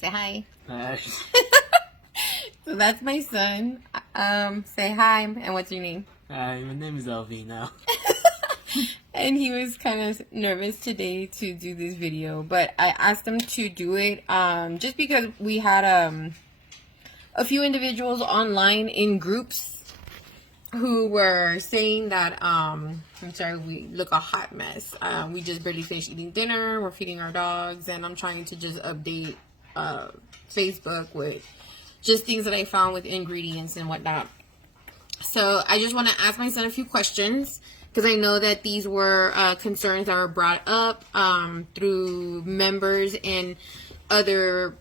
Say hi. Hi. So that's my son. Say hi, and what's your name? Hi, my name is Alvino. And he was kind of nervous today to do this video, but I asked him to do it just because we had a few individuals online in groups who were saying that I'm sorry, we look a hot mess. We just barely finished eating dinner. We're feeding our dogs, and I'm trying to just update Facebook with just things that I found with ingredients and whatnot. So I just want to ask my son a few questions, because I know that these were concerns that were brought up through members in other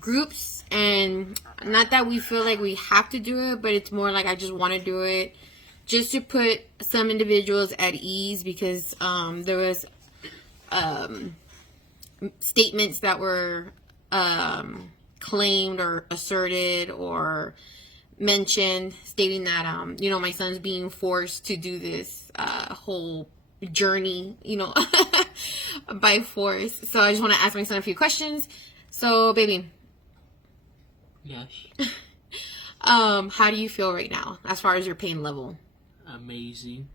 groups. And not that we feel like we have to do it, but it's more like I just want to do it just to put some individuals at ease, because there was statements that were claimed or asserted or mentioned stating that my son's being forced to do this whole journey by force. So I just want to ask my son a few questions. So baby, Yes. how do you feel right now as far as your pain level? Amazing.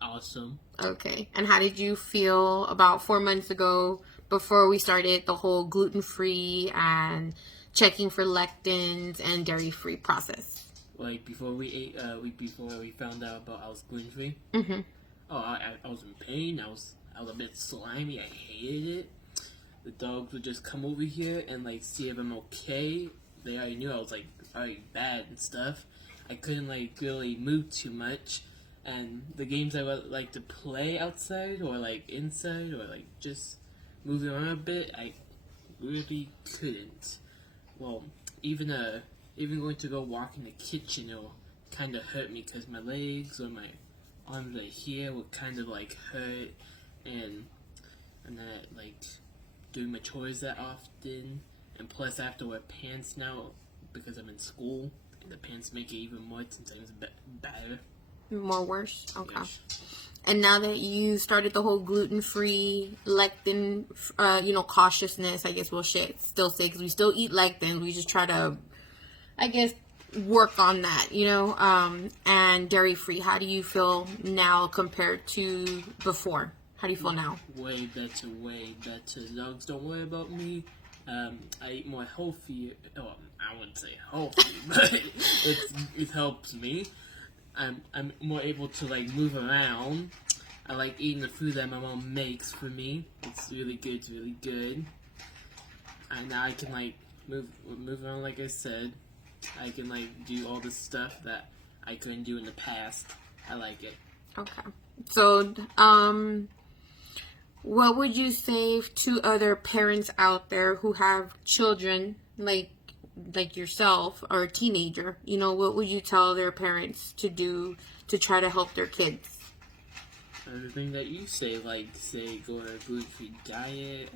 Awesome. Okay. And how did you feel about 4 months ago, before we started the whole gluten-free and checking for lectins and dairy-free process? Like before we ate, before we found out about I was gluten free. Mm-hmm. Oh, I was in pain. I was a bit slimy. I hated it. The dogs would just come over here and like see if I'm okay. They already knew I was like already bad and stuff. I couldn't like really move too much, and the games I would like to play outside or like inside or like just moving around a bit, I really couldn't. Well, even going to go walk in the kitchen, it'll kind of hurt me because my legs or my arms right here would kind of like hurt, and I'm not like doing my chores that often, and plus I have to wear pants now because I'm in school, and the pants make it even more sometimes better. More worse? Okay. Yes. And now that you started the whole gluten-free lectin, cautiousness, I guess we'll still say, because we still eat lectins. We just try to, I guess, work on that, and dairy-free. How do you feel now compared to before? How do you feel now? Way better, way better. Dogs don't worry about me. I eat more healthy. Oh, I wouldn't say healthy, but it helps me. I'm more able to like move around. I like eating the food that my mom makes for me. It's really good. It's really good. And now I can like move around. Like I said, I can like do all the stuff that I couldn't do in the past. I like it. Okay. So, what would you say to other parents out there who have children like yourself, or a teenager? What would you tell their parents to do to try to help their kids? Everything that you say, like say go on a gluten-free diet,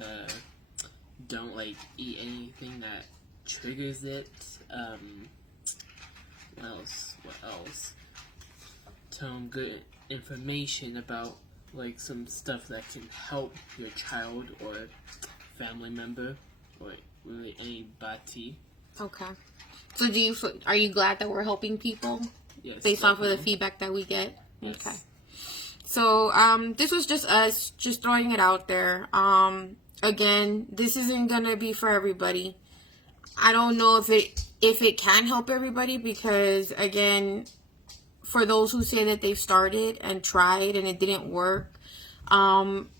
don't like eat anything that triggers it. What else? Tell them good information about like some stuff that can help your child or family member or really anybody. Okay. So are you glad that we're helping people? Yes. Based definitely. off of the feedback that we get? Yes. Okay. So, this was just us just throwing it out there. Again, this isn't gonna be for everybody. I don't know if it can help everybody, because again, for those who say that they've started and tried and it didn't work,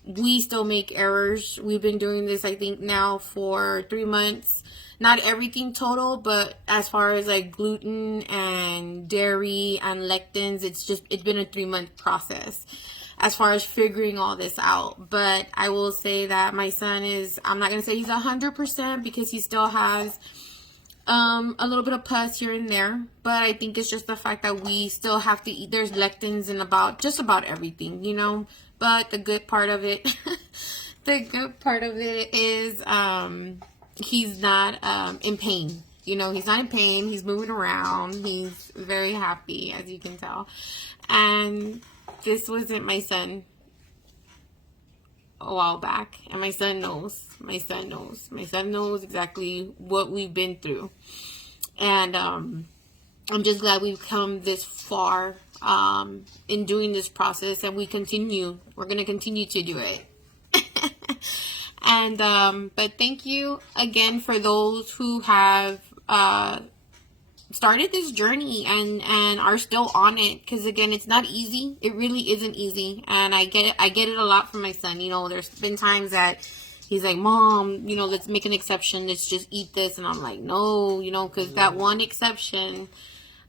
we still make errors. We've been doing this, I think, now for 3 months. Not everything total, but as far as like gluten and dairy and lectins, it's been a 3-month process as far as figuring all this out. But I will say that my son I'm not going to say he's 100%, because he still has a little bit of pus here and there, but I think it's just the fact that we still have to eat. There's lectins in just about everything, but the good part of it is he's not in pain. He's not in pain. He's moving around. He's very happy, as you can tell. And this wasn't my son. a while back, and my son knows. My son knows exactly what we've been through, and I'm just glad we've come this far in doing this process, and we're going to continue to do it. And but thank you again for those who have started this journey and are still on it, because again, it's not easy. It really isn't easy, and I get it a lot from my son. You know, there's been times that he's like, Mom, you know, let's make an exception, let's just eat this, and I'm like, no, you know, because that one exception,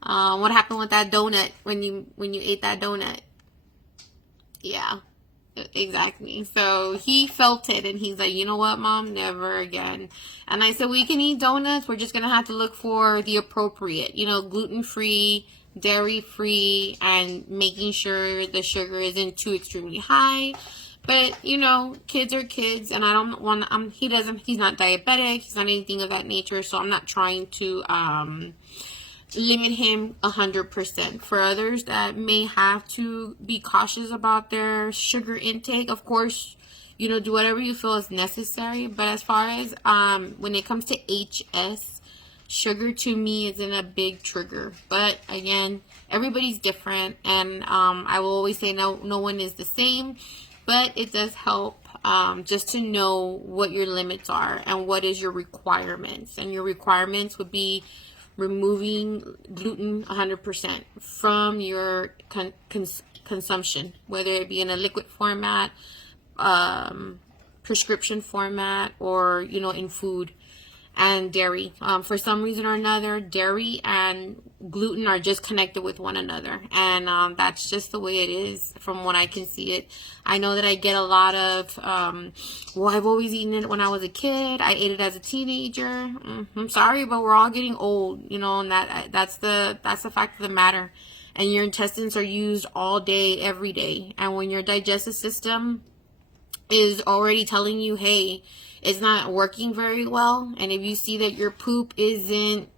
what happened with that donut when you ate that donut? Yeah, exactly. So he felt it, and he's like, you know what, Mom, never again. And I said, we can eat donuts, we're just gonna have to look for the appropriate, you know, gluten-free, dairy-free, and making sure the sugar isn't too extremely high. But you know, kids are kids, and I don't want he's not diabetic, he's not anything of that nature, so I'm not trying to limit him 100%. For others that may have to be cautious about their sugar intake, of course, you know, do whatever you feel is necessary. But as far as when it comes to HS, sugar to me isn't a big trigger. But again, everybody's different, and I will always say no one is the same, but it does help just to know what your limits are and what is your requirements. And your requirements would be removing gluten 100% from your consumption, whether it be in a liquid format, prescription format, or, you know, in food. And dairy. For some reason or another, dairy and gluten are just connected with one another. And that's just the way it is from what I can see it. I know that I get a lot of, well, I've always eaten it when I was a kid. I ate it as a teenager. I'm sorry, but we're all getting old, you know, and that's the fact of the matter. And your intestines are used all day, every day. And when your digestive system is already telling you, hey, it's not working very well, and if you see that your poop isn't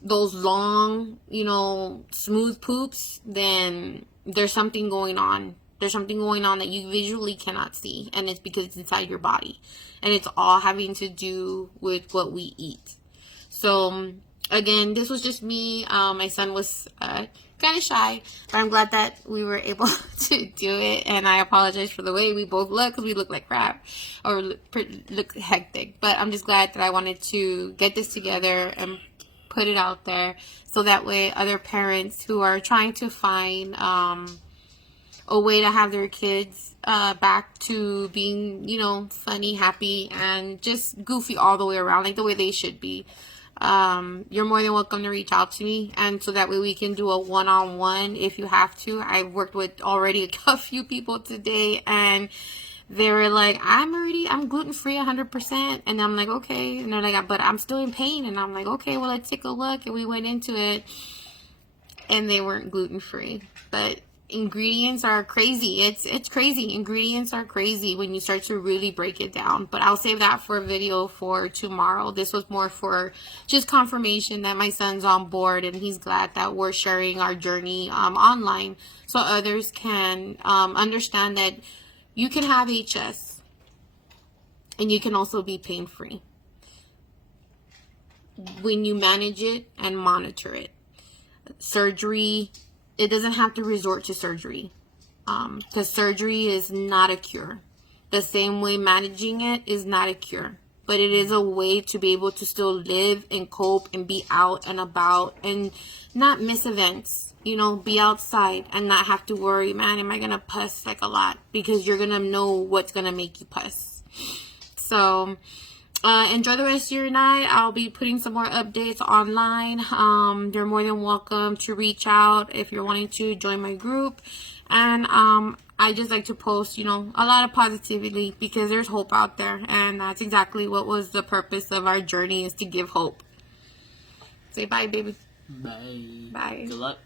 those long, you know, smooth poops, then there's something going on. There's something going on that you visually cannot see, and it's because it's inside your body, and it's all having to do with what we eat. So again, this was just me. My son was kind of shy, but I'm glad that we were able to do it, and I apologize for the way we both look, because we look like crap or look hectic. But I'm just glad that I wanted to get this together and put it out there, so that way other parents who are trying to find a way to have their kids back to being, you know, funny, happy, and just goofy all the way around, like the way they should be, you're more than welcome to reach out to me, and so that way we can do a one-on-one if you have to. I've worked with already a few people today, and they were like, I'm gluten-free 100%, and I'm like, okay, and they're like, but I'm still in pain, and I'm like, okay, well, let's take a look, and we went into it, and they weren't gluten-free, but ingredients are crazy. It's crazy. Ingredients are crazy when you start to really break it down. But I'll save that for a video for tomorrow. This was more for just confirmation that my son's on board, and he's glad that we're sharing our journey online, so others can understand that you can have HS and you can also be pain-free when you manage it and monitor it. Surgery, it doesn't have to resort to surgery, because surgery is not a cure. The same way managing it is not a cure, but it is a way to be able to still live and cope and be out and about and not miss events, you know, be outside and not have to worry, man, am I going to puss like a lot? Because you're going to know what's going to make you puss. So enjoy the rest of your night. I'll be putting some more updates online. You're more than welcome to reach out if you're wanting to join my group. And I just like to post, you know, a lot of positivity, because there's hope out there. And that's exactly what was the purpose of our journey, is to give hope. Say bye, baby. Bye. Bye. Good luck.